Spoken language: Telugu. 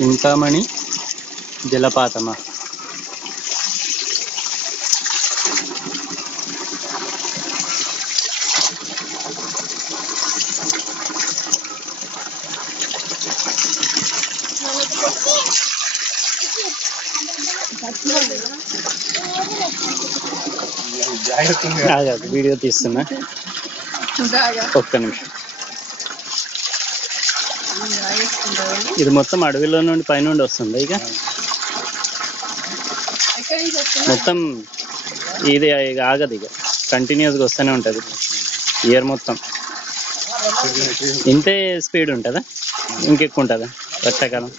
చింతామణి జలపాతమా? వీడియో తీస్తున్నా, ఒక్క నిమిషం. ఇది మొత్తం అడవిలో నుండి పైనుండి వస్తుంది. ఇక మొత్తం ఇది ఆగదు, ఇక కంటిన్యూస్గా వస్తూనే ఉంటుంది ఇయర్ మొత్తం. ఇంతే స్పీడ్ ఉంటుందా, ఇంకెక్కువ ఉంటుందా వర్షాకాలం?